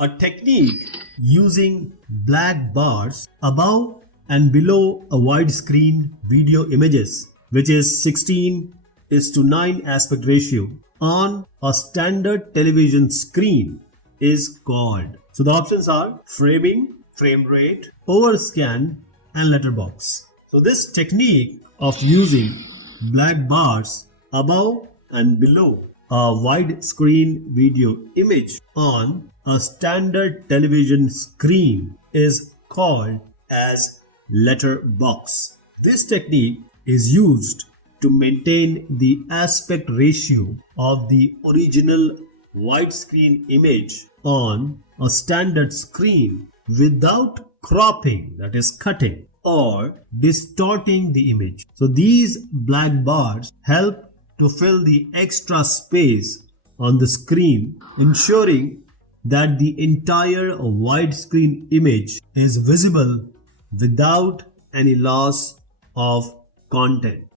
A technique using black bars above and below a widescreen video images, which is 16:9 aspect ratio on a standard television screen, is called. So the options are framing, frame rate, overscan, and letterbox. So this technique of using black bars above and below a widescreen video image on a standard television screen is called as letterbox. This technique is used to maintain the aspect ratio of the original widescreen image on a standard screen without cropping, that is cutting, or distorting the image. So these black bars help to fill the extra space on the screen, ensuring that the entire widescreen image is visible without any loss of content.